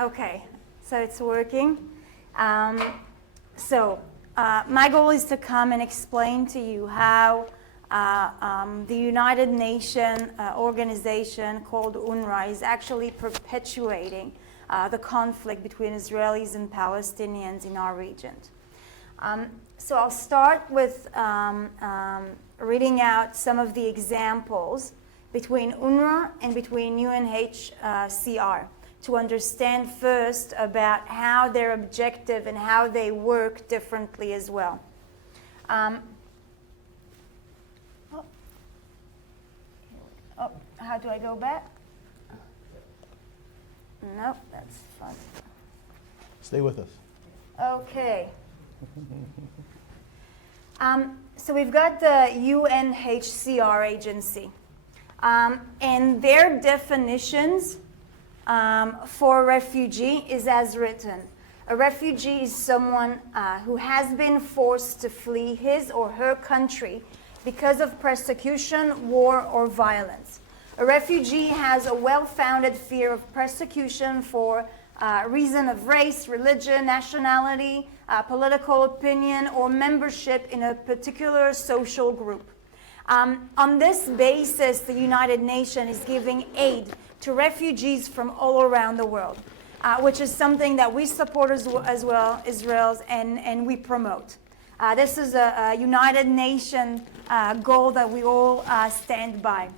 Okay, so it's working. My goal is to come and explain to you how the United Nations organization called UNRWA is actually perpetuating the conflict between Israelis and Palestinians in our region. So I'll start with reading out some of the examples between UNRWA and between UNHCR to understand first about how their objective and how they work differently as well. How do I go back? Nope, that's fun. Stay with us. Okay. So we've got the UNHCR agency, and their definitions for refugee is as written. A refugee is someone who has been forced to flee his or her country because of persecution, war, or violence. A refugee has a well-founded fear of persecution for reason of race, religion, nationality, political opinion, or membership in a particular social group. On this basis, the United Nations is giving aid to refugees from all around the world, which is something that we support as well, Israel's, and we promote. This is a United Nations goal that we all stand by.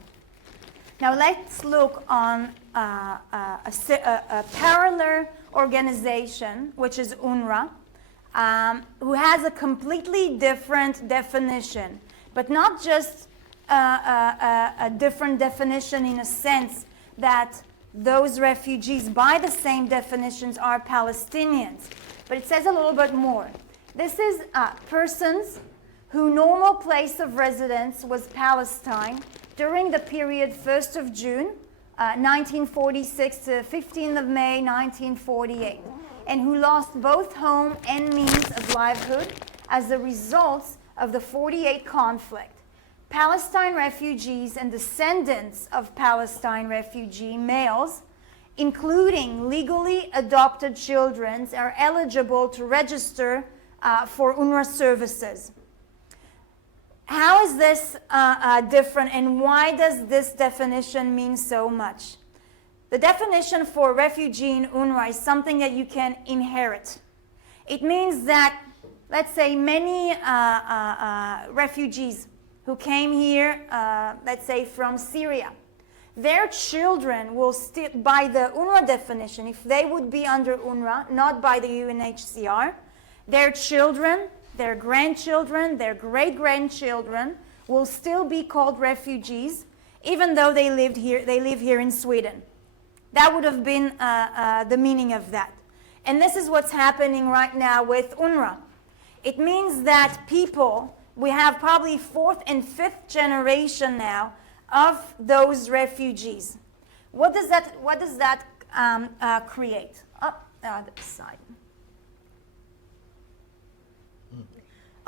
Now let's look on a parallel organization, which is UNRWA, who has a completely different definition, but not just a different definition in a sense that those refugees by the same definitions are Palestinians, but it says a little bit more. This is persons whose normal place of residence was Palestine during the period 1st of June 1946 to 15th of May 1948, and who lost both home and means of livelihood as a result of the 48 conflict. Palestine refugees and descendants of Palestine refugee males, including legally adopted children, are eligible to register for UNRWA services. How is this different, and why does this definition mean so much? The definition for refugee in UNRWA is something that you can inherit. It means that, let's say, many refugees who came here, let's say from Syria, their children will still, by the UNRWA definition, if they would be under UNRWA, not by the UNHCR, their children, their grandchildren, their great-grandchildren will still be called refugees, even though they live here in Sweden. That would have been the meaning of that. And this is what's happening right now with UNRWA. It means that people, we have probably 4th and 5th generation now of those refugees. What does that create? Up the other side.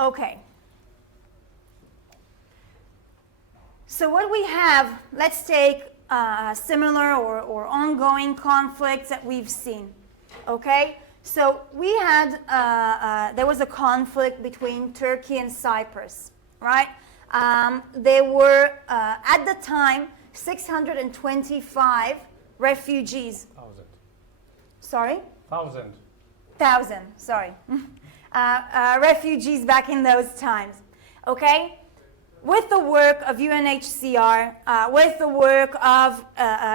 Okay. So what we have, let's take similar or ongoing conflicts that we've seen. Okay? So we had, there was a conflict between Turkey and Cyprus, right? There were, at the time, 625 refugees. 1,000. Sorry? 1,000. 1,000, sorry. Refugees back in those times, okay? With the work of UNHCR, with the work of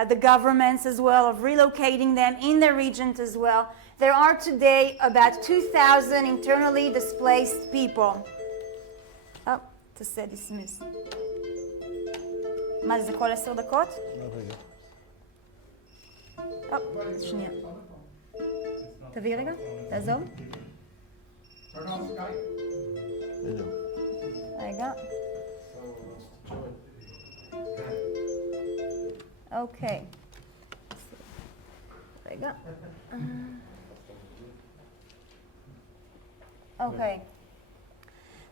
the governments as well, of relocating them in the region as well, there are today about 2,000 internally displaced people. Oh, תעשה dismiss. מה זה כל 10 דקות? שנייה. תביא רגע, תעזוב. רגע. אוקיי. רגע. אוקיי.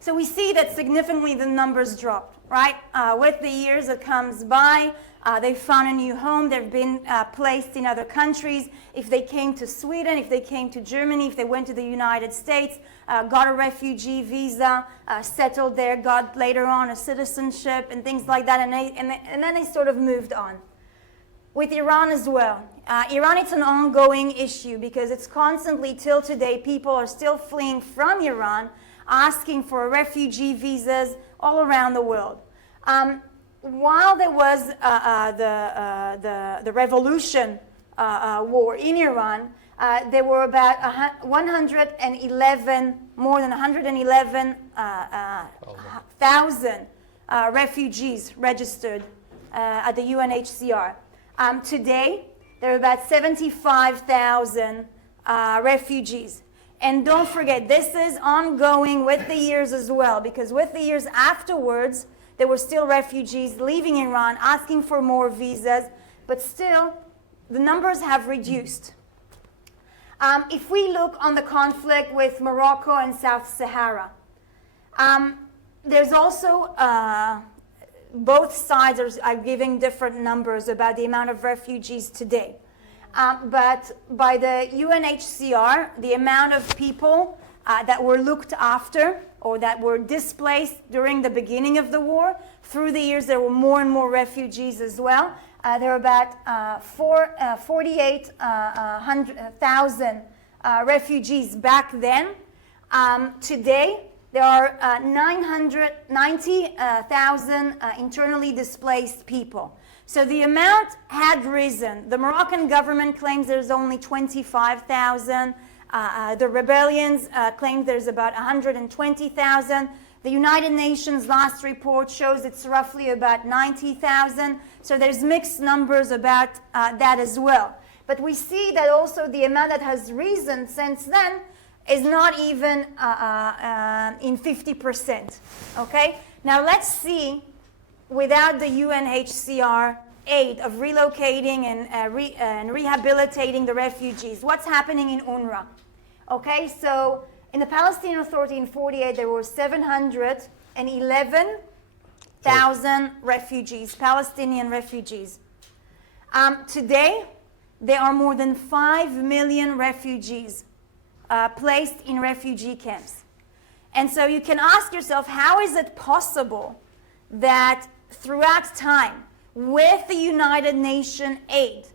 So we see that significantly the numbers dropped, right? With the years that comes by, they found a new home, they've been placed in other countries. If they came to Sweden, if they came to Germany, if they went to the United States, got a refugee visa, settled there, got later on a citizenship and things like that, and then they sort of moved on. With Iran as well. Iran, it's an ongoing issue because it's constantly, till today, people are still fleeing from Iran, asking for refugee visas all around the world. While there was the revolution war in Iran, there were about 111,000 refugees registered at the UNHCR. Today, there are about 75,000 refugees. And don't forget, this is ongoing with the years as well, because with the years afterwards, there were still refugees leaving Iran, asking for more visas, but still, the numbers have reduced. If we look on the conflict with Morocco and South Sahara, there's also, both sides are giving different numbers about the amount of refugees today. But by the UNHCR, the amount of people that were looked after or that were displaced during the beginning of the war, through the years there were more and more refugees as well. There were about 48,000 refugees back then. Today, there are 990,000 internally displaced people. So the amount had risen. The Moroccan government claims there's only 25,000. The rebellions claim there's about 120,000. The United Nations last report shows it's roughly about 90,000. So there's mixed numbers about that as well. But we see that also the amount that has risen since then is not even in 50%. Okay? Now let's see, without the UNHCR aid of relocating and rehabilitating the refugees, what's happening in UNRWA? Okay, so in the Palestinian Authority in 1948, there were 711,000 refugees, Palestinian refugees. Today, there are more than 5 million refugees placed in refugee camps. And so you can ask yourself, how is it possible that throughout time, with the United Nations aid,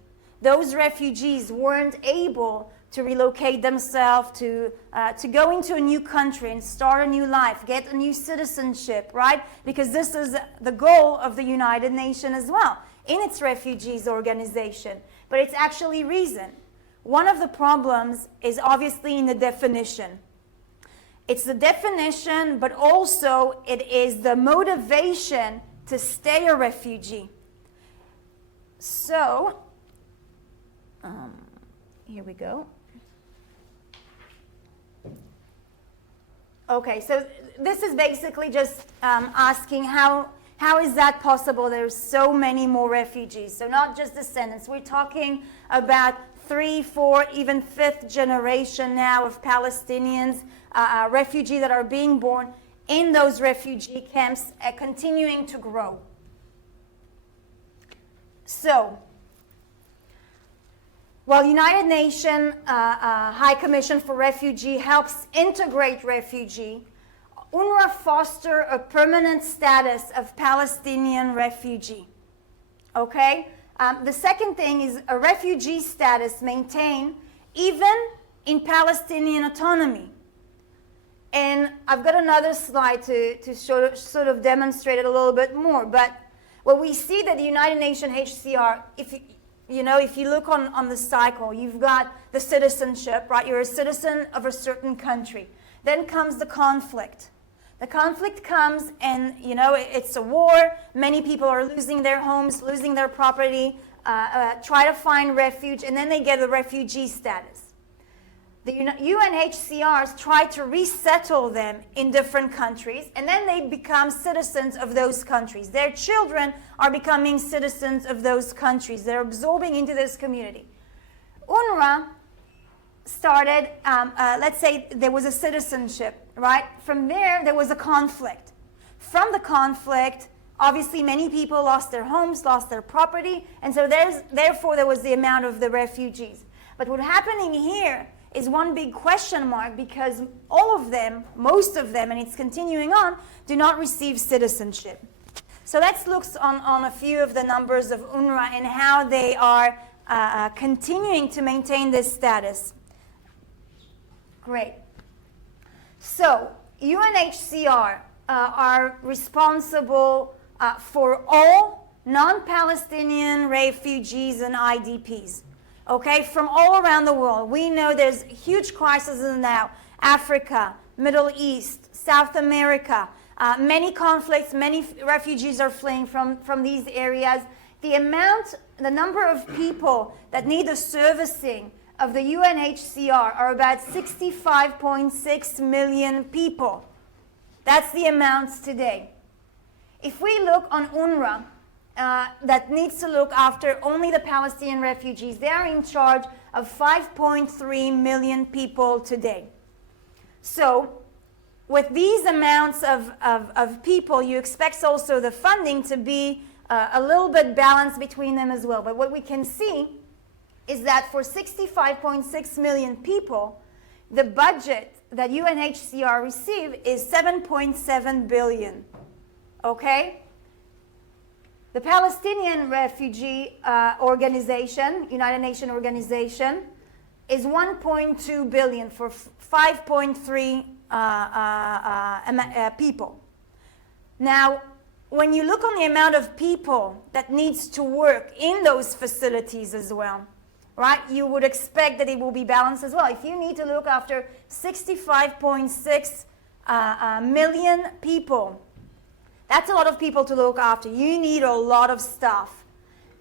those refugees weren't able to relocate themselves, to go into a new country and start a new life, get a new citizenship, right? Because this is the goal of the United Nations as well, in its refugees organization. But it's actually reason. One of the problems is obviously in the definition. It's the definition, but also it is the motivation to stay a refugee. So, here we go. Okay, so this is basically just asking how is that possible? There's so many more refugees. So not just descendants. We're talking about 3, 4, even 5th generation now of Palestinians, refugees that are being born in those refugee camps, continuing to grow. So, while United Nations High Commission for Refugee helps integrate refugee, UNRWA foster a permanent status of Palestinian refugee. Okay? The second thing is a refugee status maintained even in Palestinian autonomy. And I've got another slide to sort of demonstrate it a little bit more. But what we see that the United Nations HCR, if you look on the cycle, you've got the citizenship, right? You're a citizen of a certain country. Then comes the conflict. The conflict comes and, it's a war. Many people are losing their homes, losing their property, try to find refuge, and then they get a refugee status. The UNHCRs try to resettle them in different countries, and then they become citizens of those countries. Their children are becoming citizens of those countries. They're absorbing into this community. UNRWA started, let's say there was a citizenship right? From there was a conflict. From the conflict, obviously many people lost their homes, lost their property, and so therefore there was the amount of the refugees. But what's happening here is one big question mark, because all of them, most of them, and it's continuing on, do not receive citizenship. So let's look on a few of the numbers of UNRWA and how they are continuing to maintain this status. Great. So UNHCR are responsible for all non-Palestinian refugees and IDPs, okay, from all around the world. We know there's huge crises now, Africa, Middle East, South America, many conflicts, many refugees are fleeing from these areas. The number of people that need the servicing of the UNHCR are about 65.6 million people. That's the amounts today. If we look on UNRWA, that needs to look after only the Palestinian refugees, they are in charge of 5.3 million people today. So with these amounts of people, you expect also the funding to be a little bit balanced between them as well. But what we can see is that for 65.6 million people, the budget that UNHCR receive is 7.7 billion. Okay? The Palestinian Refugee Organization, United Nations Organization, is 1.2 billion for 5.3 people. Now, when you look on the amount of people that needs to work in those facilities as well, right, you would expect that it will be balanced as well. If you need to look after 65.6 million people, that's a lot of people to look after. You need a lot of staff.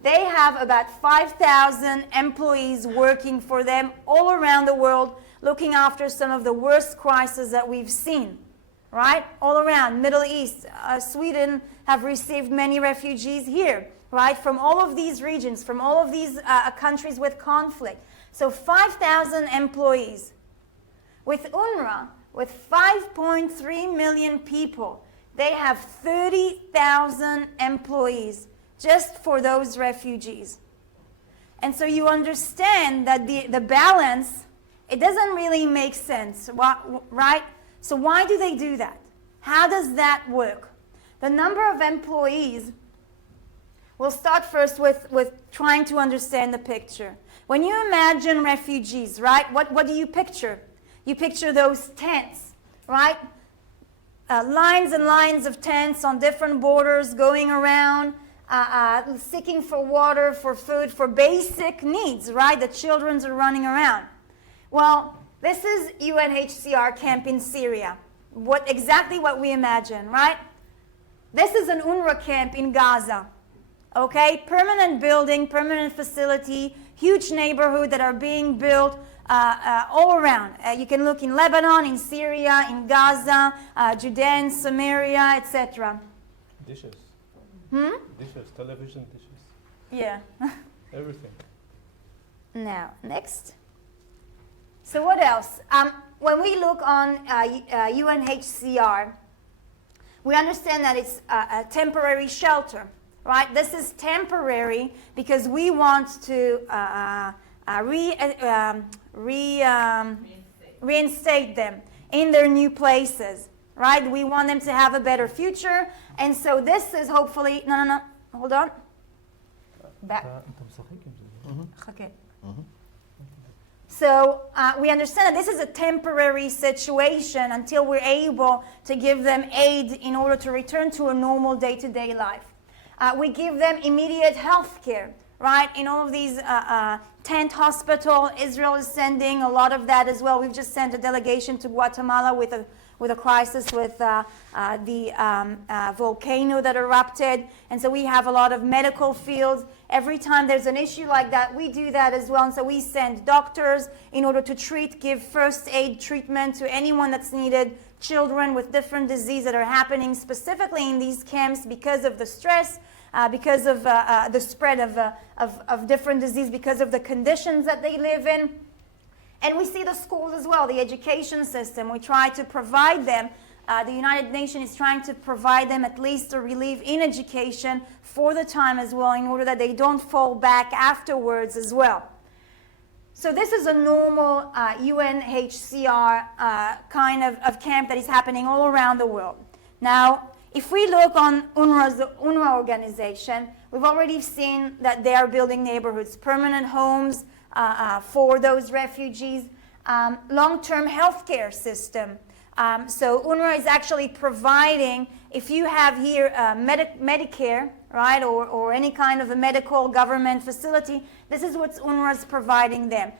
They have about 5,000 employees working for them all around the world, looking after some of the worst crises that we've seen, right? All around, Middle East, Sweden have received many refugees here, right? From all of these regions, from all of these countries with conflict. So 5,000 employees. With UNRWA, with 5.3 million people, they have 30,000 employees just for those refugees. And so you understand that the balance, it doesn't really make sense, right? So why do they do that? How does that work? The number of employees, we'll start first with trying to understand the picture. When you imagine refugees, right, what do you picture? You picture those tents, right? Lines and lines of tents on different borders going around, seeking for water, for food, for basic needs, right? The children are running around. Well, this is UNHCR camp in Syria. Exactly what we imagine, right? This is an UNRWA camp in Gaza. Okay, permanent building, permanent facility, huge neighborhood that are being built all around. You can look in Lebanon, in Syria, in Gaza, Judea and Samaria, etc. Dishes. Dishes, television dishes. Yeah. Everything. Now, next. So what else? When we look on UNHCR, we understand that it's a temporary shelter, right? This is temporary because we want to reinstate them in their new places, right? We want them to have a better future, and so this is hopefully, no, hold on. Back. Okay. So we understand that this is a temporary situation until we're able to give them aid in order to return to a normal day-to-day life. We give them immediate health care, right? In all of these tent hospital, Israel is sending a lot of that as well. We've just sent a delegation to Guatemala with a crisis with the volcano that erupted. And so we have a lot of medical fields. Every time there's an issue like that, we do that as well. And so we send doctors in order to give first aid treatment to anyone that's needed, children with different diseases that are happening specifically in these camps because of the stress, because of the spread of different disease, because of the conditions that they live in. And we see the schools as well, the education system. We try to provide them. The United Nations is trying to provide them at least a relief in education for the time as well, in order that they don't fall back afterwards as well. So this is a normal UNHCR kind of camp that is happening all around the world. Now, if we look on the UNRWA organization, we've already seen that they are building neighborhoods, permanent homes for those refugees, long-term healthcare system. So UNRWA is actually providing, if you have here Medicare, right, or any kind of a medical government facility, this is what UNRWA is providing them.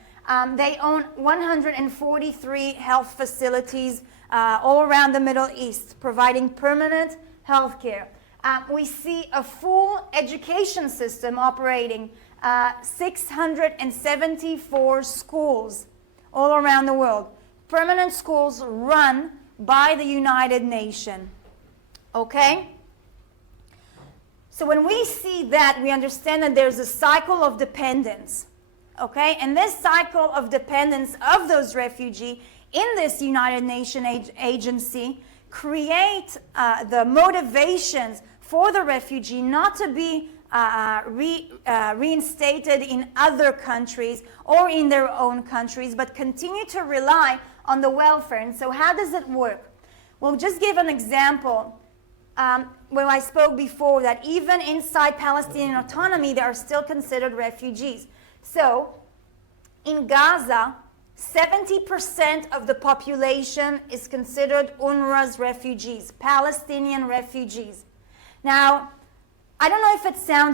They own 143 health facilities all around the Middle East, providing permanent health care. We see a full education system operating, 674 schools all around the world. Permanent schools run by the United Nations. Okay? So when we see that, we understand that there's a cycle of dependence. Okay? And this cycle of dependence of those refugees in this United Nations agency create the motivations for the refugee not to be reinstated in other countries or in their own countries, but continue to rely on the welfare. And so how does it work? We'll just give an example. When I spoke before that even inside Palestinian autonomy, they are still considered refugees. So in Gaza, 70% of the population is considered UNRWA's refugees, Palestinian refugees. Now, I don't know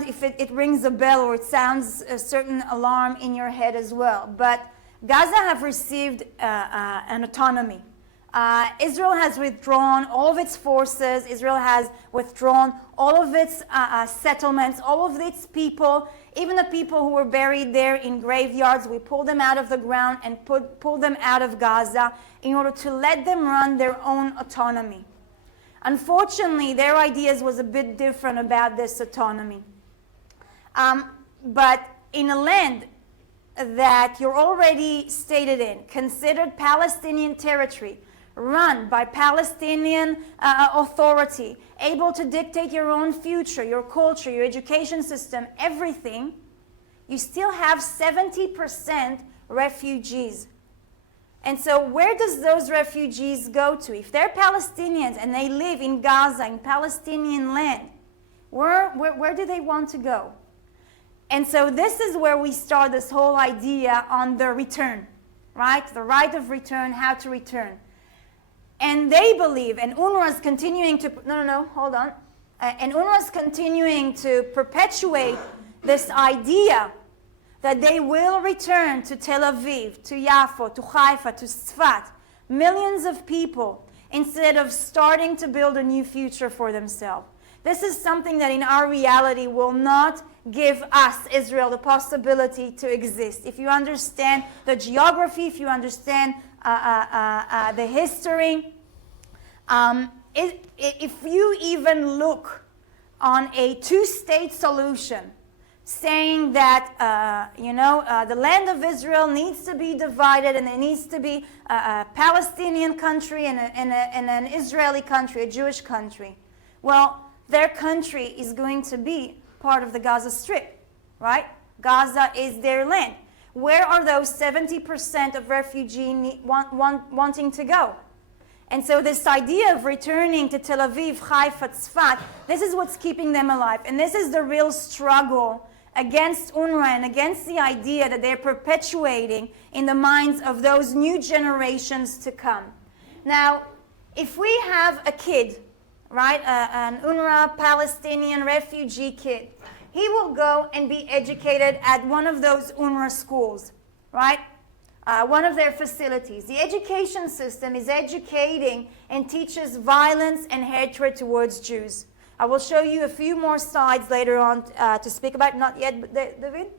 if it rings a bell or it sounds a certain alarm in your head as well, but Gaza have received an autonomy. Israel has withdrawn all of its forces. Israel has withdrawn all of its settlements, all of its people, even the people who were buried there in graveyards. We pulled them out of the ground and pulled them out of Gaza in order to let them run their own autonomy. Unfortunately, their ideas was a bit different about this autonomy. But in a land that you're already stated in, considered Palestinian territory, run by Palestinian authority, able to dictate your own future, your culture, your education system, everything, you still have 70% refugees. And so where does those refugees go to? If they're Palestinians and they live in Gaza, in Palestinian land, where do they want to go? And so this is where we start this whole idea on the return, right? The right of return, how to return. And they believe, and UNRWA is continuing to, hold on. And UNRWA is continuing to perpetuate this idea that they will return to Tel Aviv, to Yafo, to Haifa, to Sfat, millions of people, instead of starting to build a new future for themselves. This is something that in our reality will not give us, Israel, the possibility to exist. If you understand the geography, if you understand the history, if you even look on a two-state solution, saying that, the land of Israel needs to be divided and there needs to be a Palestinian country and an Israeli country, a Jewish country. Well, their country is going to be part of the Gaza Strip, right? Gaza is their land. Where are those 70% of refugees wanting to go? And so this idea of returning to Tel Aviv, Haifa, Tzfat, this is what's keeping them alive. And this is the real struggle against UNRWA and against the idea that they're perpetuating in the minds of those new generations to come. Now, if we have a kid, right, an UNRWA Palestinian refugee kid, he will go and be educated at one of those UNRWA schools, right? One of their facilities. The education system is educating and teaches violence and hatred towards Jews. I will show you a few more slides later on to speak about, not yet, David.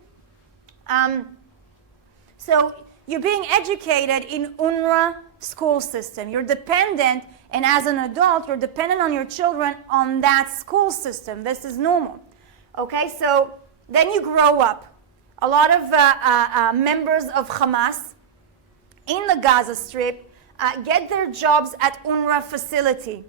So you're being educated in UNRWA school system. You're dependent, and as an adult, you're dependent on your children on that school system. This is normal. Okay, so then you grow up. A lot of members of Hamas in the Gaza Strip get their jobs at UNRWA facility.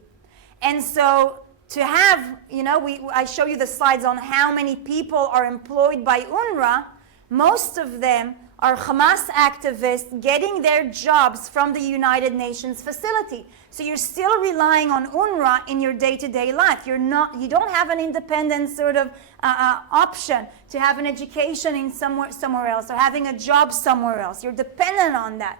And so to have, I show you the slides on how many people are employed by UNRWA. Most of them are Hamas activists getting their jobs from the United Nations facility. So you're still relying on UNRWA in your day-to-day life. You don't have an independent sort of option to have an education in somewhere else or having a job somewhere else. You're dependent on that.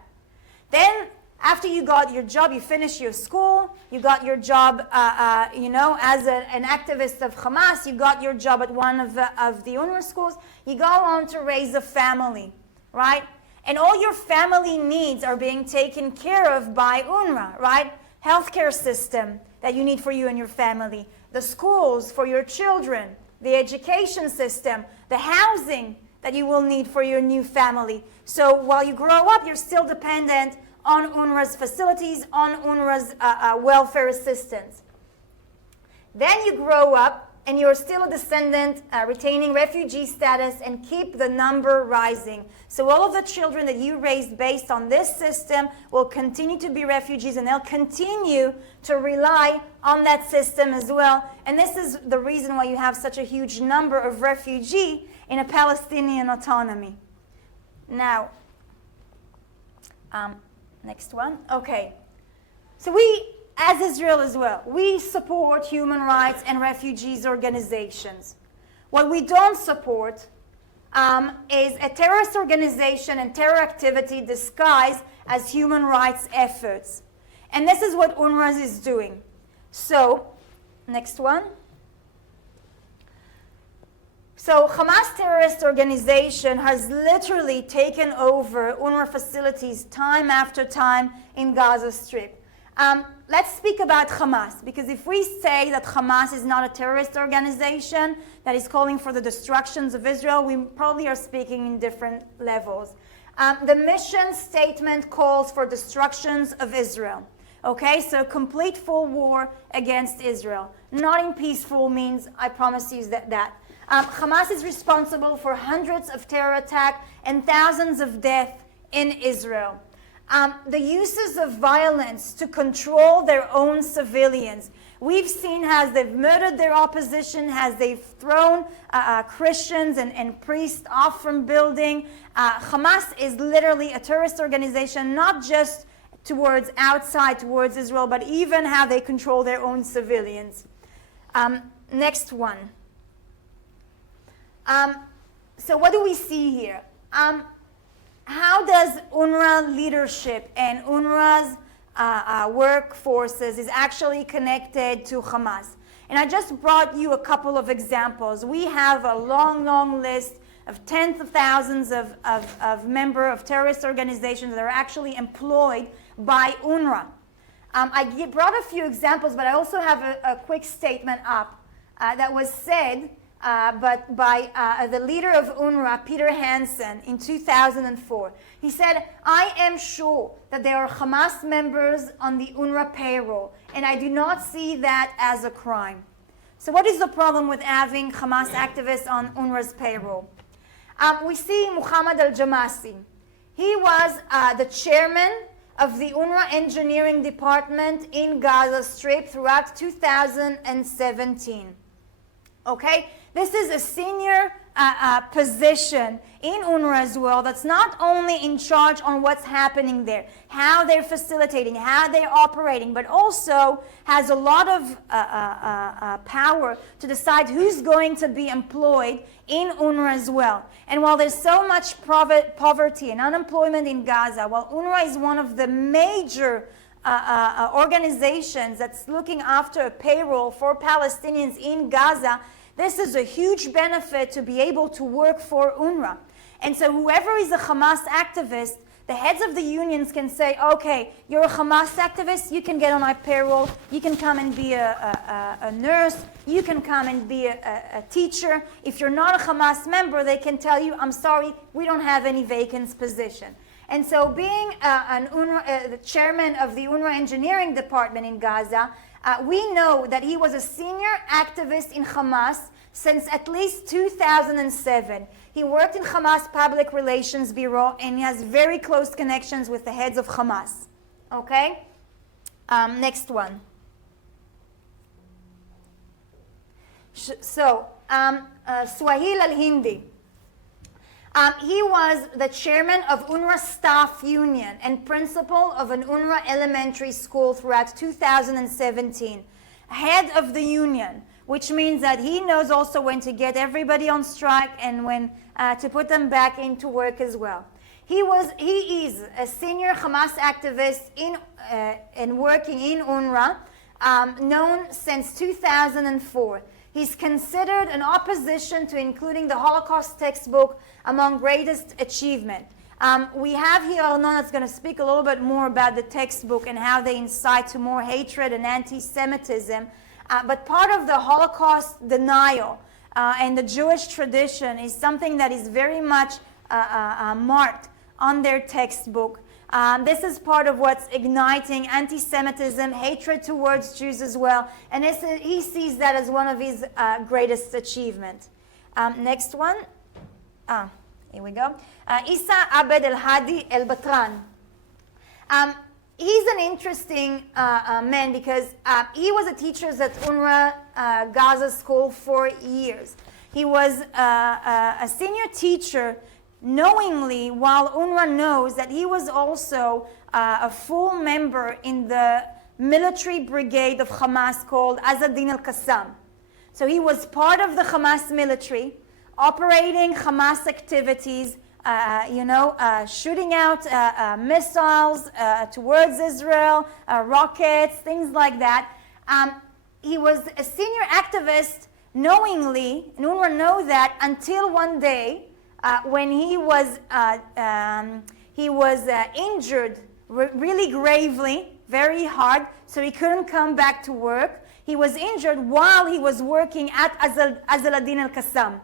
Then after you got your job, you finish your school, you got your job, as an activist of Hamas, you got your job at one of the UNRWA schools, you go on to raise a family, right? And all your family needs are being taken care of by UNRWA, right? Healthcare system that you need for you and your family, the schools for your children, the education system, the housing that you will need for your new family. So while you grow up, you're still dependent on UNRWA's facilities, on UNRWA's welfare assistance. Then you grow up and you're still a descendant, retaining refugee status, and keep the number rising. So all of the children that you raised based on this system will continue to be refugees, and they'll continue to rely on that system as well. And this is the reason why you have such a huge number of refugees in a Palestinian autonomy. Now, next one. Okay. So we, as Israel as well, we support human rights and refugees organizations. What we don't support is a terrorist organization and terror activity disguised as human rights efforts. And this is what UNRWA is doing. So, next one. So Hamas terrorist organization has literally taken over UNRWA facilities time after time in Gaza Strip. Let's speak about Hamas, because if we say that Hamas is not a terrorist organization that is calling for the destructions of Israel, we probably are speaking in different levels. The mission statement calls for destructions of Israel. Okay, so complete full war against Israel. Not in peaceful means, I promise you that. Hamas is responsible for hundreds of terror attacks and thousands of deaths in Israel. The uses of violence to control their own civilians. We've seen as they've murdered their opposition, as they've thrown Christians and priests off from building. Hamas is literally a terrorist organization, not just towards Israel, but even how they control their own civilians. Next one. So what do we see here? How does UNRWA leadership and UNRWA's workforces is actually connected to Hamas? And I just brought you a couple of examples. We have a long, long list of tens of thousands of members of terrorist organizations that are actually employed by UNRWA. I brought a few examples, but I also have a quick statement up that was said but by the leader of UNRWA, Peter Hansen, in 2004. He said, "I am sure that there are Hamas members on the UNRWA payroll, and I do not see that as a crime." So what is the problem with having Hamas activists on UNRWA's payroll? We see Muhammad al-Jamasi. He was the chairman of the UNRWA engineering department in Gaza Strip throughout 2017. Okay? This is a senior position in UNRWA as well that's not only in charge on what's happening there, how they're facilitating, how they're operating, but also has a lot of power to decide who's going to be employed in UNRWA as well. And while there's so much poverty and unemployment in Gaza, while UNRWA is one of the major organizations that's looking after a payroll for Palestinians in Gaza, this is a huge benefit to be able to work for UNRWA. And so whoever is a Hamas activist, the heads of the unions can say, okay, you're a Hamas activist, you can get on my payroll, you can come and be a nurse, you can come and be a teacher. If you're not a Hamas member, they can tell you, I'm sorry, we don't have any vacant position. And so being the chairman of the UNRWA engineering department in Gaza, We know that he was a senior activist in Hamas since at least 2007. He worked in Hamas Public Relations Bureau and he has very close connections with the heads of Hamas. Okay? Next one. Swahil al-Hindi. He was the chairman of UNRWA Staff Union and principal of an UNRWA elementary school throughout 2017. Head of the union, which means that he knows also when to get everybody on strike and when to put them back into work as well. He is a senior Hamas activist and working in UNRWA, known since 2004. He's considered an opposition to including the Holocaust textbook among greatest achievement. We have here Arnon that's going to speak a little bit more about the textbook and how they incite to more hatred and anti-Semitism. But part of the Holocaust denial and the Jewish tradition is something that is very much marked on their textbook. This is part of what's igniting anti-Semitism, hatred towards Jews as well, and he sees that as one of his greatest achievements. Next one. Here we go. Isa Abed El-Hadi El-Batran. He's an interesting man because he was a teacher at UNRWA Gaza School for years. He was a senior teacher knowingly, while UNRWA knows that he was also a full member in the military brigade of Hamas called Azadin al-Qassam. So he was part of the Hamas military, operating Hamas activities, shooting out missiles towards Israel, rockets, things like that. He was a senior activist knowingly, and UNRWA know that until one day, when he was injured really gravely, very hard, so he couldn't come back to work. He was injured while he was working at Azadin al-Qassam.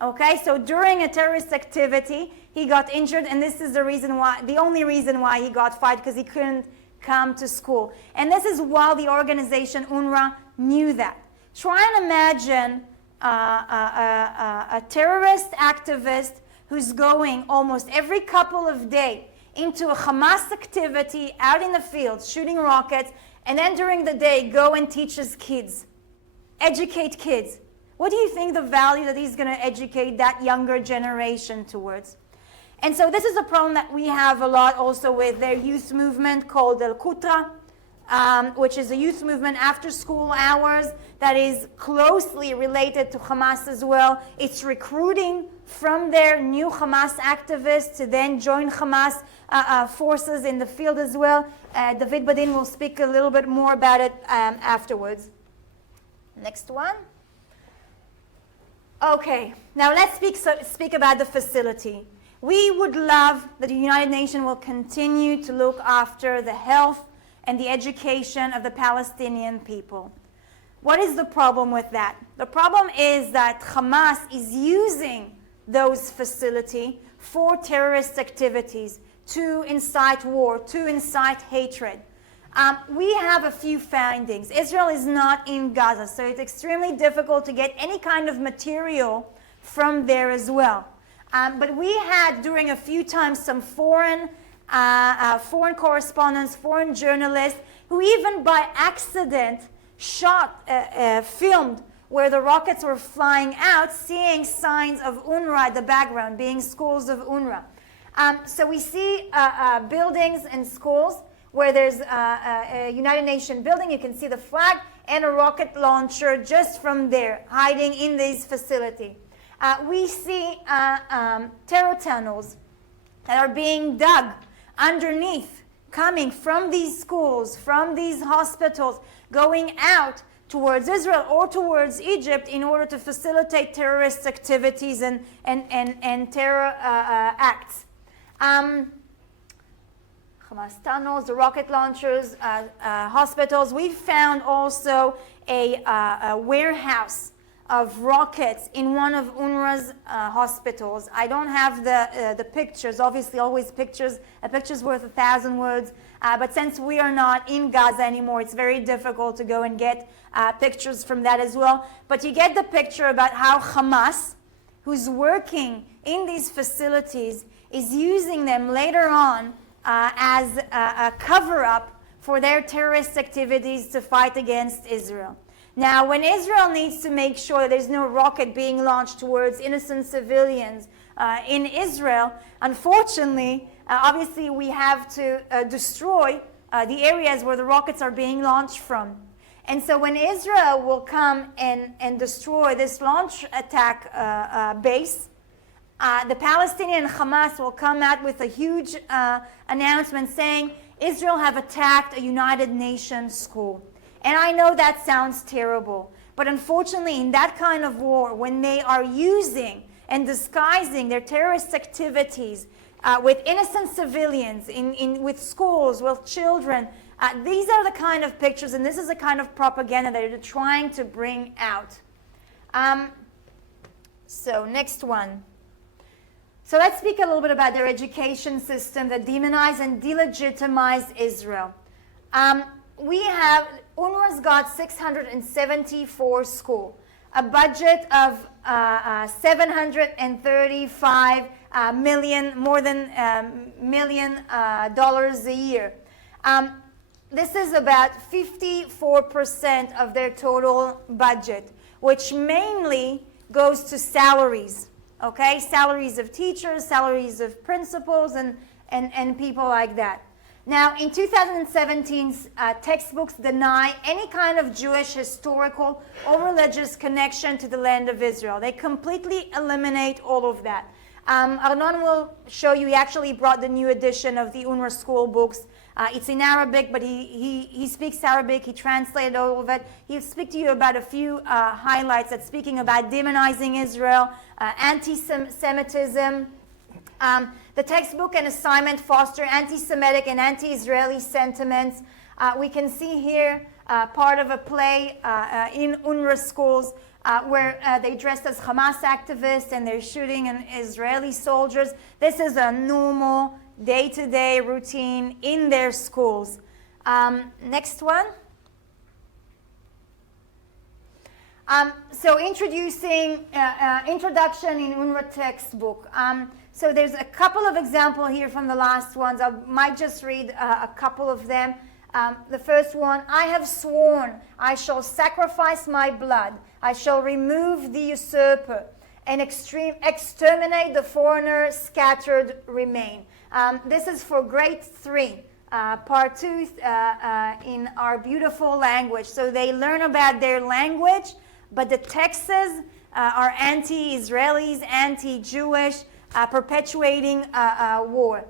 Okay, so during a terrorist activity, he got injured, and this is the only reason why he got fired, because he couldn't come to school. And this is while the organization UNRWA knew that. Try and imagine a terrorist activist who's going almost every couple of days into a Hamas activity out in the fields, shooting rockets, and then during the day go and teach his kids, educate kids. What do you think the value that he's going to educate that younger generation towards? And so this is a problem that we have a lot also with their youth movement called Al-Qutra, which is a youth movement after school hours that is closely related to Hamas as well. It's recruiting from their new Hamas activists to then join Hamas forces in the field as well. David Badin will speak a little bit more about it afterwards. Next one. Okay, now let's speak about the facility. We would love that the United Nations will continue to look after the health and the education of the Palestinian people. What is the problem with that? The problem is that Hamas is using those facilities for terrorist activities, to incite war, to incite hatred. We have a few findings. Israel is not in Gaza, so it's extremely difficult to get any kind of material from there as well. But we had during a few times some foreign correspondents, foreign journalists, who even by accident filmed where the rockets were flying out, seeing signs of UNRWA in the background, being schools of UNRWA. So we see buildings and schools where there's a United Nations building. You can see the flag and a rocket launcher just from there, hiding in this facility. We see terror tunnels that are being dug underneath, coming from these schools, from these hospitals, going out towards Israel or towards Egypt in order to facilitate terrorist activities and terror acts. Hamas tunnels, the rocket launchers, hospitals. We found also a warehouse of rockets in one of UNRWA's hospitals. I don't have the pictures. Obviously, always pictures. A picture's worth 1,000 words. But since we are not in Gaza anymore, it's very difficult to go and get pictures from that as well. But you get the picture about how Hamas, who's working in these facilities, is using them later on as a cover-up for their terrorist activities to fight against Israel. Now, when Israel needs to make sure that there's no rocket being launched towards innocent civilians in Israel, unfortunately, obviously we have to destroy the areas where the rockets are being launched from. And so when Israel will come and destroy this launch attack base, the Palestinian Hamas will come out with a huge announcement saying, Israel have attacked a United Nations school. And I know that sounds terrible, but unfortunately in that kind of war, when they are using and disguising their terrorist activities with innocent civilians, with schools, with children, these are the kind of pictures, and this is the kind of propaganda that they're trying to bring out. So next one. So let's speak a little bit about their education system that demonize and delegitimize Israel. UNRWA's got 674 schools, a budget of $735 million, more than million dollars a year. This is about 54% of their total budget, which mainly goes to salaries. Okay, salaries of teachers, salaries of principals, and people like that. Now, in 2017, textbooks deny any kind of Jewish historical or religious connection to the land of Israel. They completely eliminate all of that. Arnon will show you, he actually brought the new edition of the UNRWA school books. It's in Arabic, but he speaks Arabic, he translated all of it. He'll speak to you about a few highlights that's speaking about demonizing Israel, anti-Semitism. The textbook and assignment foster anti-Semitic and anti-Israeli sentiments. We can see here part of a play in UNRWA schools where they dressed as Hamas activists and they're shooting Israeli soldiers. This is a normal day-to-day routine in their schools. Next one. So introduction in UNRWA textbook. So there's a couple of examples here from the last ones. I might just read a couple of them. The first one, I have sworn I shall sacrifice my blood. I shall remove the usurper and exterminate the foreigner scattered remain. This is for grade 3, part 2 in our beautiful language. So they learn about their language, but the texts are anti-Israelis, anti-Jewish, perpetuating war.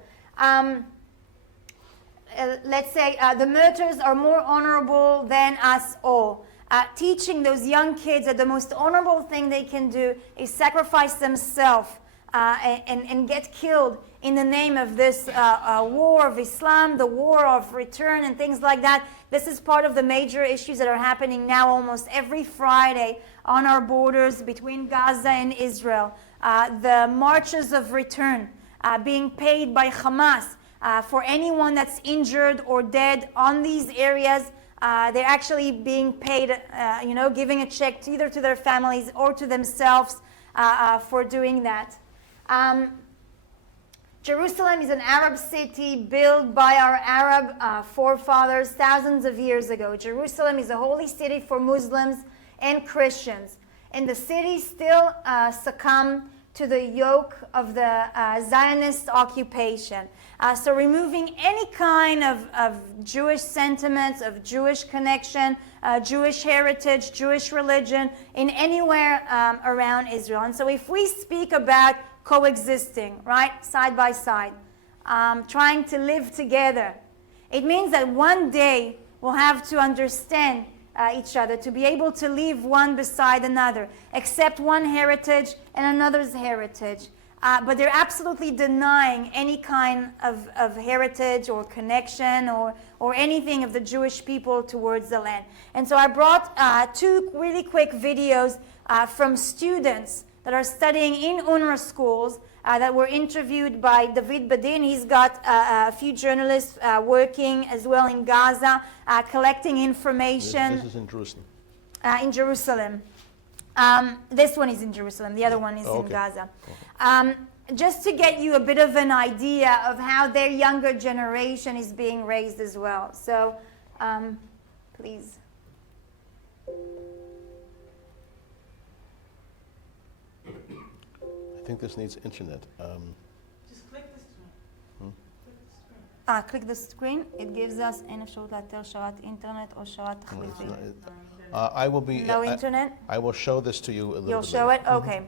Let's say the martyrs are more honorable than us all. Teaching those young kids that the most honorable thing they can do is sacrifice themselves and get killed in the name of this war of Islam, the war of return and things like that. This is part of the major issues that are happening now almost every Friday on our borders between Gaza and Israel. The marches of return being paid by Hamas for anyone that's injured or dead on these areas. They're actually being paid, giving a check either to their families or to themselves for doing that. Jerusalem is an Arab city built by our Arab forefathers thousands of years ago. Jerusalem is a holy city for Muslims and Christians. And the city still succumbed to the yoke of the Zionist occupation. So removing any kind of Jewish sentiments, of Jewish connection, Jewish heritage, Jewish religion in anywhere around Israel. And so if we speak about coexisting, right, side by side, trying to live together, it means that one day we'll have to understand each other, to be able to live one beside another, accept one heritage and another's heritage, but they're absolutely denying any kind of heritage or connection or anything of the Jewish people towards the land. And so I brought two really quick videos from students that are studying in UNRWA schools that were interviewed by David Badin. He's got a few journalists working as well in Gaza, collecting information. This is in Jerusalem. In Jerusalem. This one is in Jerusalem. The other one is in Gaza. Just to get you a bit of an idea of how their younger generation is being raised as well. So, please. I think this needs internet. Just click the screen. Click the screen. It gives us אין אפשרות לאתר שרת אינטרנט או שרת תחליפים. I will be. No internet? I will show this to you a little You'll bit show later. it? Okay.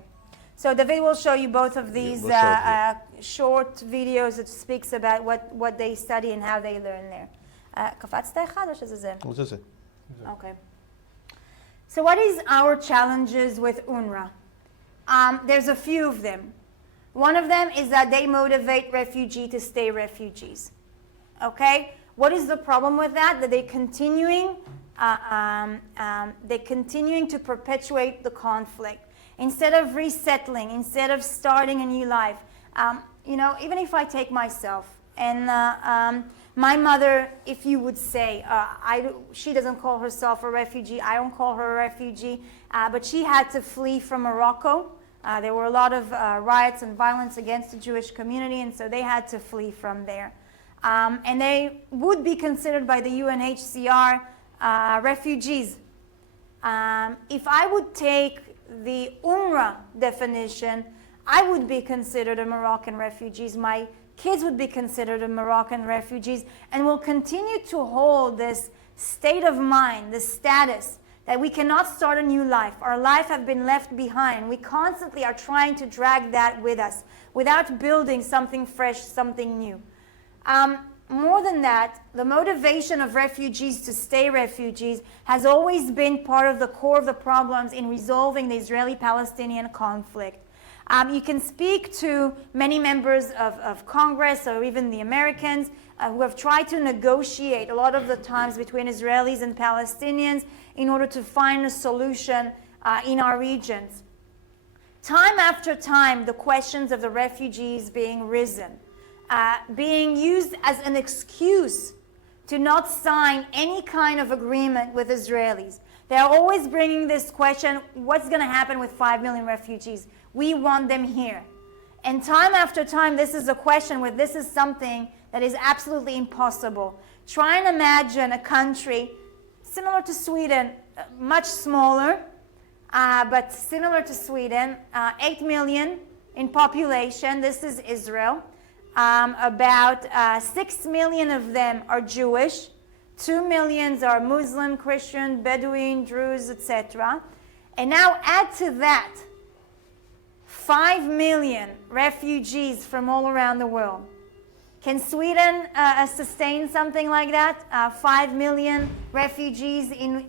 So David will show you both of these we'll show short videos that speaks about what they study and how they learn there. קפצת אחד או שזה זה? What is it? Okay. So what is our challenges with UNRWA? There's a few of them. One of them is that they motivate refugees to stay refugees. Okay? What is the problem with that? That they're continuing to perpetuate the conflict. Instead of resettling, instead of starting a new life. Even if I take myself, and my mother, if you would say, she doesn't call herself a refugee, I don't call her a refugee, but she had to flee from Morocco. There were a lot of riots and violence against the Jewish community, and so they had to flee from there. And they would be considered by the UNHCR refugees. If I would take the UNRWA definition, I would be considered a Moroccan refugee. My kids would be considered a Moroccan refugees, and will continue to hold this state of mind, this status, that we cannot start a new life. Our life have been left behind. We constantly are trying to drag that with us without building something fresh, something new. More than that, the motivation of refugees to stay refugees has always been part of the core of the problems in resolving the Israeli-Palestinian conflict. You can speak to many members of Congress or even the Americans who have tried to negotiate a lot of the times between Israelis and Palestinians in order to find a solution in our regions. Time after time, the questions of the refugees being risen, being used as an excuse to not sign any kind of agreement with Israelis. They're always bringing this question, what's going to happen with 5 million refugees? We want them here. And time after time, this is a question where this is something that is absolutely impossible. Try and imagine a country similar to Sweden, much smaller, but similar to Sweden, 8 million in population. This is Israel. About 6 million of them are Jewish. 2 million are Muslim, Christian, Bedouin, Druze, etc. And now add to that 5 million refugees from all around the world. Can Sweden sustain something like that? 5 million refugees in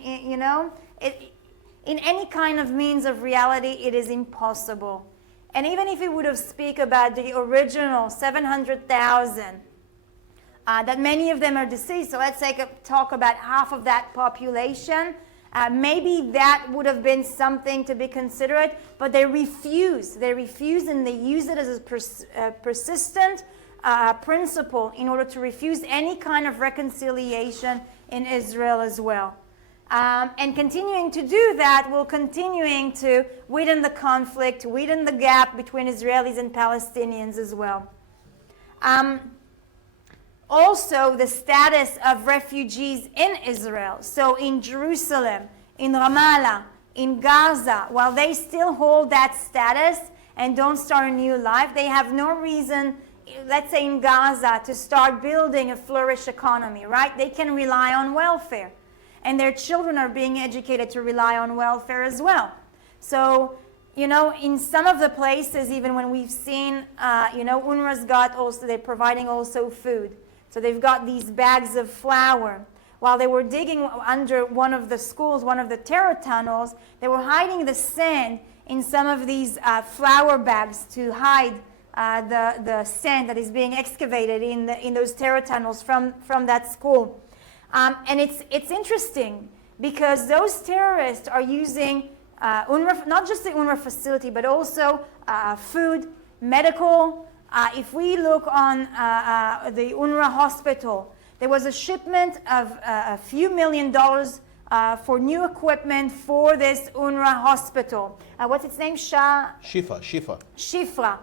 any kind of means of reality, it is impossible. And even if we would have speak about the original 700,000, that many of them are deceased, so let's talk about half of that population, maybe that would have been something to be considered, but they refuse and they use it as a persistent principle in order to refuse any kind of reconciliation in Israel as well. And continuing to do that will continuing to widen the conflict, widen the gap between Israelis and Palestinians as well. Also, the status of refugees in Israel. So in Jerusalem, in Ramallah, in Gaza, while they still hold that status and don't start a new life, they have no reason, let's say in Gaza, to start building a flourished economy, right? They can rely on welfare. And their children are being educated to rely on welfare as well. So, in some of the places, even when we've seen, UNRWA's got also, they're providing also food. So they've got these bags of flour. While they were digging under one of the schools, one of the terror tunnels, they were hiding the sand in some of these flour bags to hide the sand that is being excavated in those terror tunnels from that school. And it's interesting because those terrorists are using UNRWA, not just the UNRWA facility, but also food, medical. If we look on the UNRWA hospital, there was a shipment of a few $1 million for new equipment for this UNRWA hospital. What's its name? Shifa. Shifa.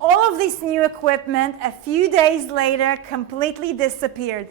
All of this new equipment, a few days later, completely disappeared.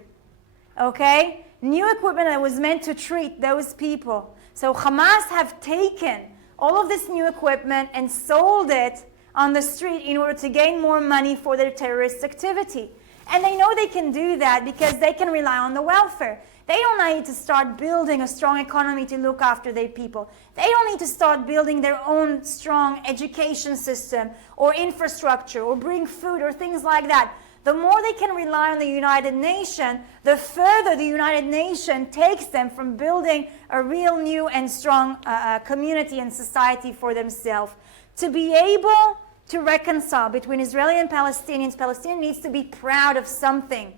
Okay? New equipment that was meant to treat those people. So Hamas have taken all of this new equipment and sold it on the street in order to gain more money for their terrorist activity. And they know they can do that because they can rely on the welfare. They don't need to start building a strong economy to look after their people. They don't need to start building their own strong education system or infrastructure or bring food or things like that. The more they can rely on the United Nations, the further the United Nations takes them from building a real new and strong community and society for themselves. To be able to reconcile between Israeli and Palestinians, Palestinians needs to be proud of something.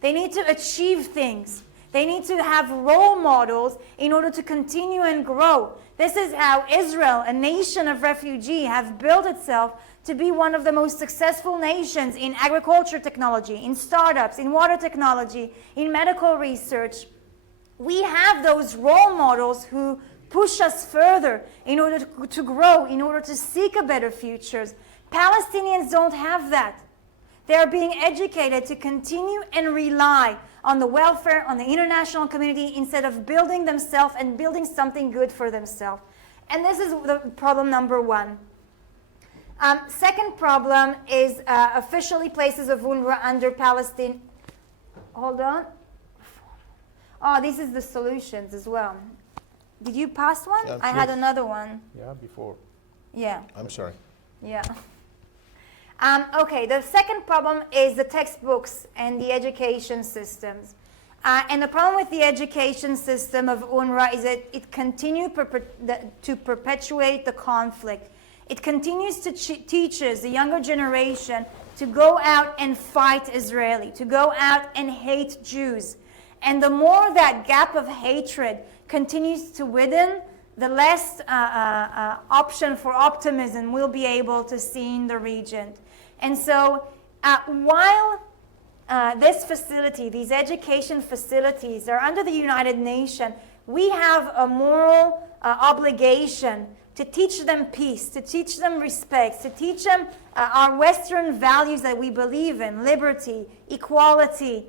They need to achieve things. They need to have role models in order to continue and grow. This is how Israel, a nation of refugees, have built itself to be one of the most successful nations in agriculture technology, in startups, in water technology, in medical research. We have those role models who push us further in order to grow, in order to seek a better future. Palestinians don't have that. They are being educated to continue and rely on the welfare, on the international community, instead of building themselves and building something good for themselves. And this is the problem number one. Second problem is officially places of UNRWA under Palestine. Hold on. Oh, this is the solutions as well. Did you pass one? Yeah, I had another one. Yeah, before. Yeah. I'm sorry. Yeah. Okay, the second problem is the textbooks and the education systems. And the problem with the education system of UNRWA is that it continues to perpetuate the conflict. It continues to teaches the younger generation to go out and fight Israeli, to go out and hate Jews. And the more that gap of hatred continues to widen, the less option for optimism we'll be able to see in the region. And so while this facility, these education facilities are under the United Nations, we have a moral obligation to teach them peace, to teach them respect, to teach them our Western values that we believe in: liberty, equality,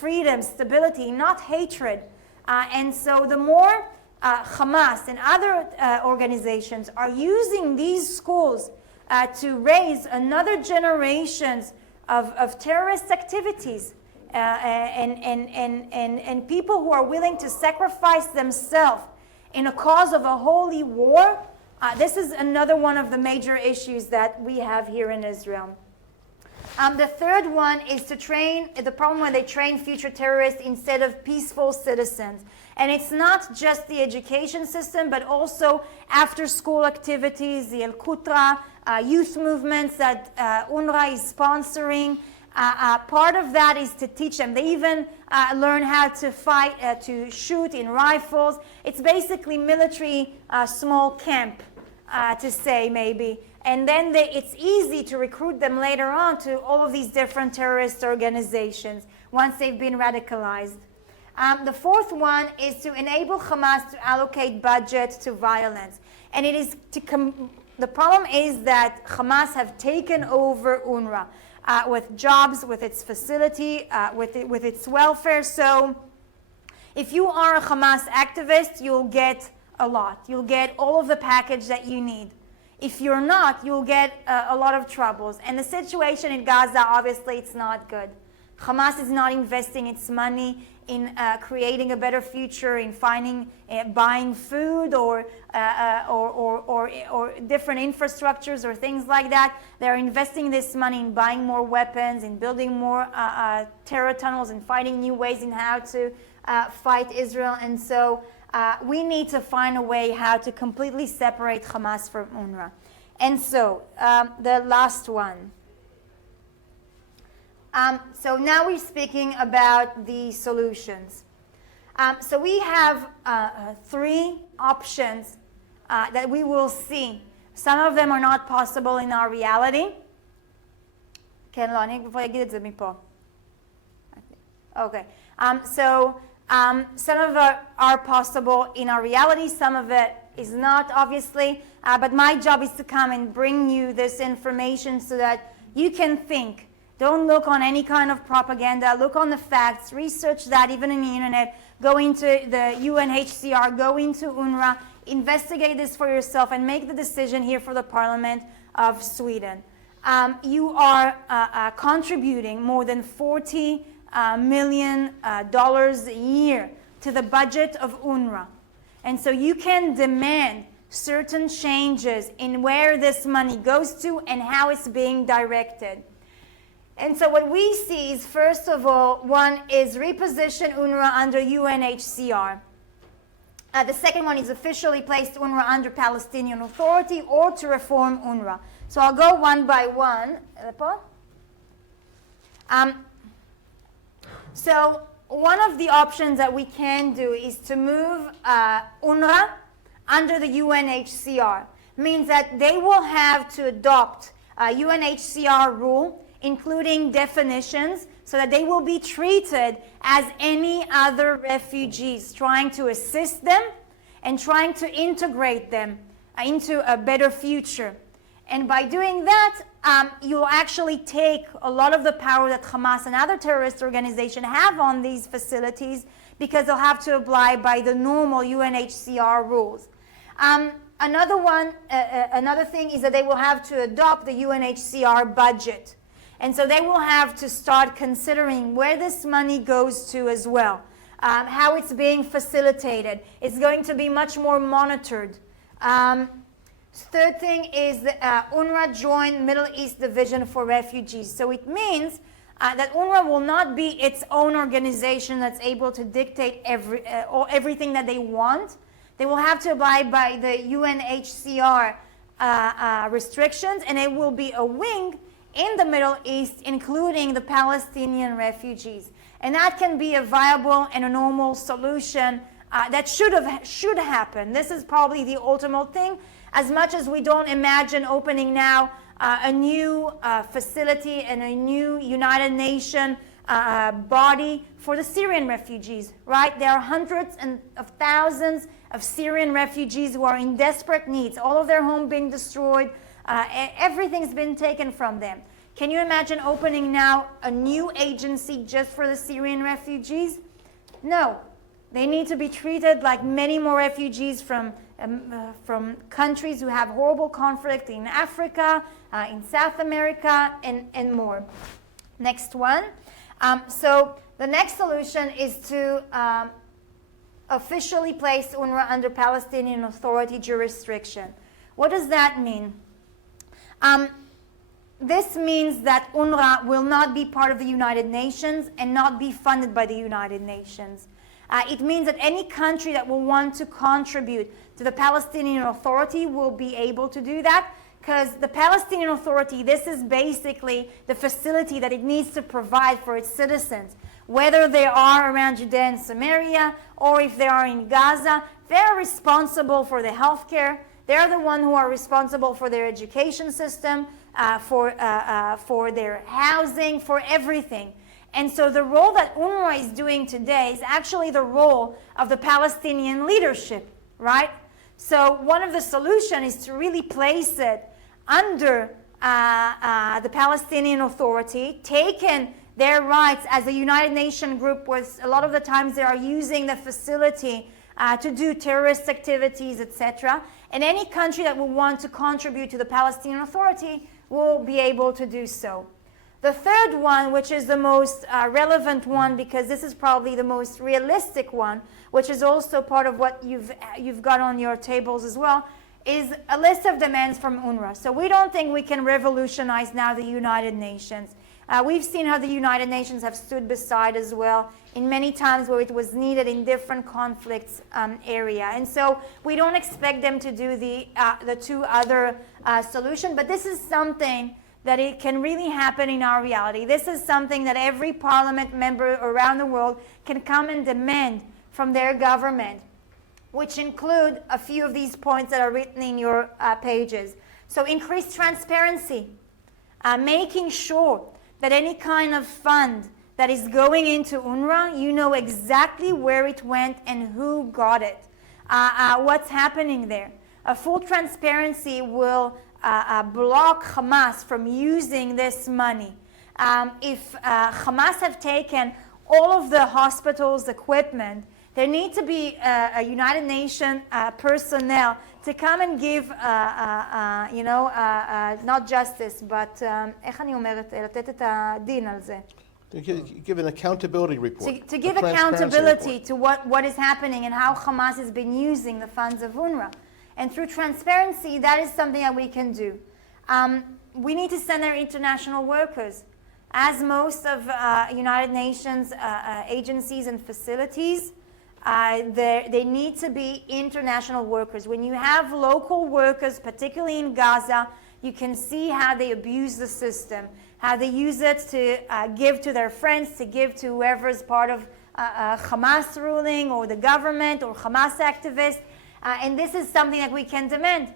freedom, stability, not hatred. And so the more Hamas and other organizations are using these schools to raise another generations of terrorist activities and people who are willing to sacrifice themselves in a cause of a holy war, this is another one of the major issues that we have here in Israel. The third one is to train, the problem when they train future terrorists instead of peaceful citizens. And it's not just the education system, but also after-school activities, the El-Qutra, youth movements that UNRWA is sponsoring. Part of that is to teach them. They even learn how to fight, to shoot in rifles. It's basically military small camp, to say maybe. And then it's easy to recruit them later on to all of these different terrorist organizations once they've been radicalized. The fourth one is to enable Hamas to allocate budget to violence. And it is the problem is that Hamas have taken over UNRWA with jobs, with its facility, with its welfare. So if you are a Hamas activist, you'll get a lot. You'll get all of the package that you need. If you're not, you'll get a lot of troubles. And the situation in Gaza, obviously, it's not good. Hamas is not investing its money in creating a better future, in buying food or different infrastructures or things like that. They're investing this money in buying more weapons, in building more terror tunnels, and finding new ways in how to fight Israel. And so we need to find a way how to completely separate Hamas from UNRWA. And so, the last one. So now we're speaking about the solutions. So we have 3 options that we will see. Some of them are not possible in our reality. כן, לא, אני כבר אגיד את זה מפה. Okay. Some of it are possible in our reality, some of it is not, obviously. But my job is to come and bring you this information so that you can think. Don't look on any kind of propaganda. Look on the facts. Research that even in the internet. Go into the UNHCR. Go into UNRWA. Investigate this for yourself and make the decision here for the Parliament of Sweden. You are contributing more than $40 million a year to the budget of UNRWA. And so you can demand certain changes in where this money goes to and how it's being directed. And so what we see is, first of all, one is reposition UNRWA under UNHCR. The second one is officially place UNRWA under Palestinian Authority or to reform UNRWA. So I'll go one by one. So one of the options that we can do is to move UNRWA under the UNHCR. Means that they will have to adopt UNHCR rule, including definitions, so that they will be treated as any other refugees, trying to assist them and trying to integrate them into a better future. And by doing that, you'll actually take a lot of the power that Hamas and other terrorist organizations have on these facilities, because they'll have to abide by the normal UNHCR rules. Another thing is that they will have to adopt the UNHCR budget. And so they will have to start considering where this money goes to as well, how it's being facilitated. It's going to be much more monitored. Third thing is that UNRWA joined Middle East Division for Refugees. So it means that UNRWA will not be its own organization that's able to dictate everything that they want. They will have to abide by the UNHCR restrictions, and it will be a wing in the Middle East, including the Palestinian refugees. And that can be a viable and a normal solution that should happen. This is probably the ultimate thing, as much as we don't imagine opening now a new facility and a new United Nations body for the Syrian refugees, right? There are hundreds of thousands of Syrian refugees who are in desperate needs, all of their home being destroyed, everything's been taken from them. Can you imagine opening now a new agency just for the Syrian refugees? No. They need to be treated like many more refugees from countries who have horrible conflict in Africa, in South America, and more. Next one. So the next solution is to officially place UNRWA under Palestinian Authority jurisdiction. What does that mean? This means that UNRWA will not be part of the United Nations and not be funded by the United Nations. It means that any country that will want to contribute to the Palestinian Authority will be able to do that, because the Palestinian Authority, this is basically the facility that it needs to provide for its citizens. Whether they are around Judea and Samaria or if they are in Gaza, they're responsible for the healthcare. They're the ones who are responsible for their education system, for their housing, for everything. And so the role that UNRWA is doing today is actually the role of the Palestinian leadership, right? So one of the solutions is to really place it under the Palestinian Authority, taken their rights as a United Nations group, was a lot of the times they are using the facility to do terrorist activities, etc. And any country that will want to contribute to the Palestinian Authority will be able to do so. The third one, which is the most relevant one, because this is probably the most realistic one, which is also part of what you've got on your tables as well, is a list of demands from UNRWA. So we don't think we can revolutionize now the United Nations. We've seen how the United Nations have stood beside as well in many times where it was needed in different conflicts area. And so we don't expect them to do the two other solutions, but this is something that it can really happen in our reality. This is something that every parliament member around the world can come and demand from their government, which include a few of these points that are written in your pages. So increased transparency, making sure that any kind of fund that is going into UNRWA, you know exactly where it went and who got it, what's happening there. Full transparency will block Hamas from using this money. If Hamas have taken all of the hospital's equipment, there need to be a United Nations personnel to come and give, not justice, but איך אני אומרת, לתת את הדין על זה. To give an accountability report. To give a transparency accountability report. to what is happening and how Hamas has been using the funds of UNRWA. And through transparency, that is something that we can do. We need to send our international workers. As most of United Nations agencies and facilities, they need to be international workers. When you have local workers, particularly in Gaza, you can see how they abuse the system, how they use it to give to their friends, to give to whoever is part of Hamas ruling or the government or Hamas activists. And this is something that we can demand.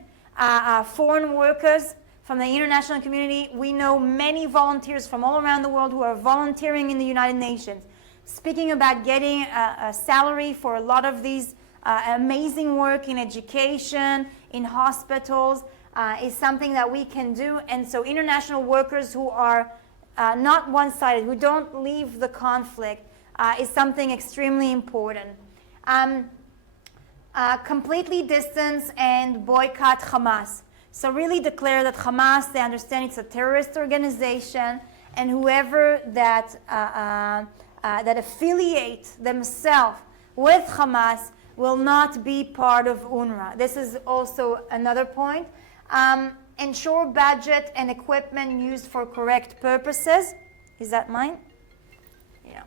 Foreign workers from the international community, we know many volunteers from all around the world who are volunteering in the United Nations. Speaking about getting a salary for a lot of these amazing work in education, in hospitals, is something that we can do. And so international workers who are not one-sided, who don't leave the conflict, is something extremely important. Completely distance and boycott Hamas. So really declare that Hamas, they understand it's a terrorist organization, and whoever that affiliate themselves with Hamas will not be part of UNRWA. This is also another point. Ensure budget and equipment used for correct purposes. Is that mine? Yeah.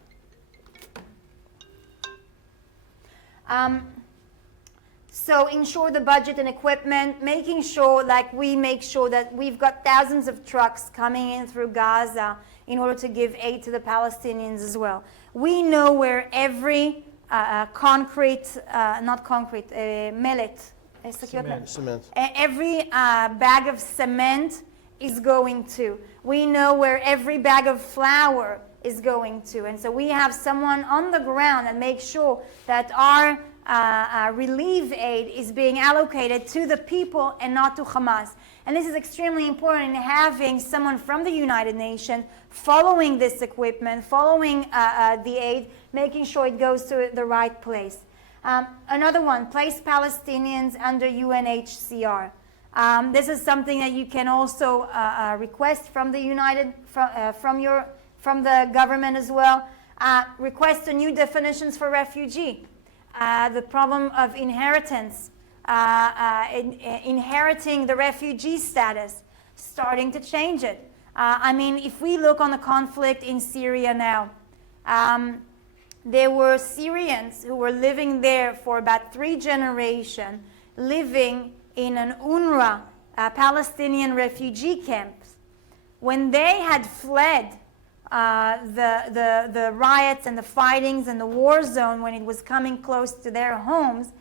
So ensure the budget and equipment, making sure, like we make sure that we've got thousands of trucks coming in through Gaza in order to give aid to the Palestinians as well. We know where every mellet, Cement. every bag of cement is going to. We know where every bag of flour is going to. And so we have someone on the ground that makes sure that our relief aid is being allocated to the people and not to Hamas. And this is extremely important, having someone from the United Nations following this equipment, following the aid, making sure it goes to the right place. Another one, place Palestinians under UNHCR. This is something that you can also request from the from the government as well. Request a new definitions for refugee. The problem of inheritance, inheriting the refugee status, starting to change it. I mean, if we look on the conflict in Syria now, there were Syrians who were living there for about 3 generations, living in an UNRWA Palestinian refugee camps. When they had fled the riots and the fightings and the war zone, when it was coming close to their homes,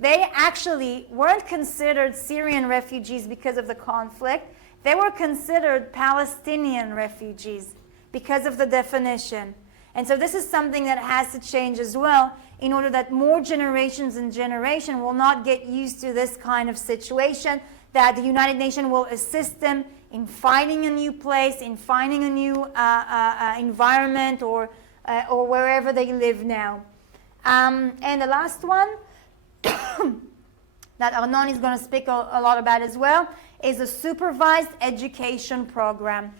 they actually weren't considered Syrian refugees because of the conflict. They were considered Palestinian refugees because of the definition. And so this is something that has to change as well, in order that more generations and generations will not get used to this kind of situation, that the United Nations will assist them in finding a new place, in finding a new environment, or wherever they live now. And the last one that Arnon is going to speak a lot about as well is a supervised education program,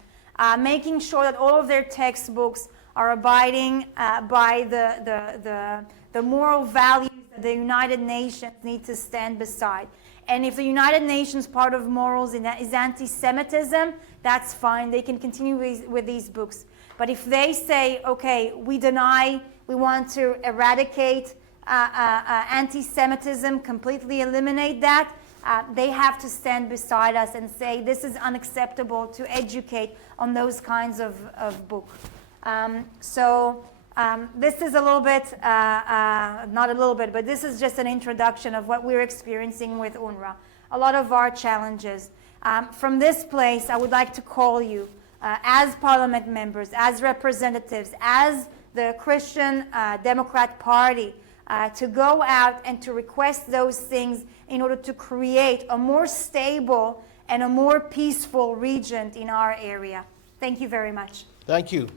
making sure that all of their textbooks are abiding by the moral values that the United Nations need to stand beside. And if the United Nations part of morals is anti-Semitism, that's fine. They can continue with these books. But if they say, okay, we want to eradicate anti-Semitism, completely eliminate that, they have to stand beside us and say this is unacceptable, to educate on those kinds of book. This is a little bit, not a little bit, but this is just an introduction of what we're experiencing with UNRWA. A lot of our challenges. From this place, I would like to call you as parliament members, as representatives, as the Christian Democrat Party, to go out and to request those things in order to create a more stable and a more peaceful region in our area. Thank you very much. Thank you.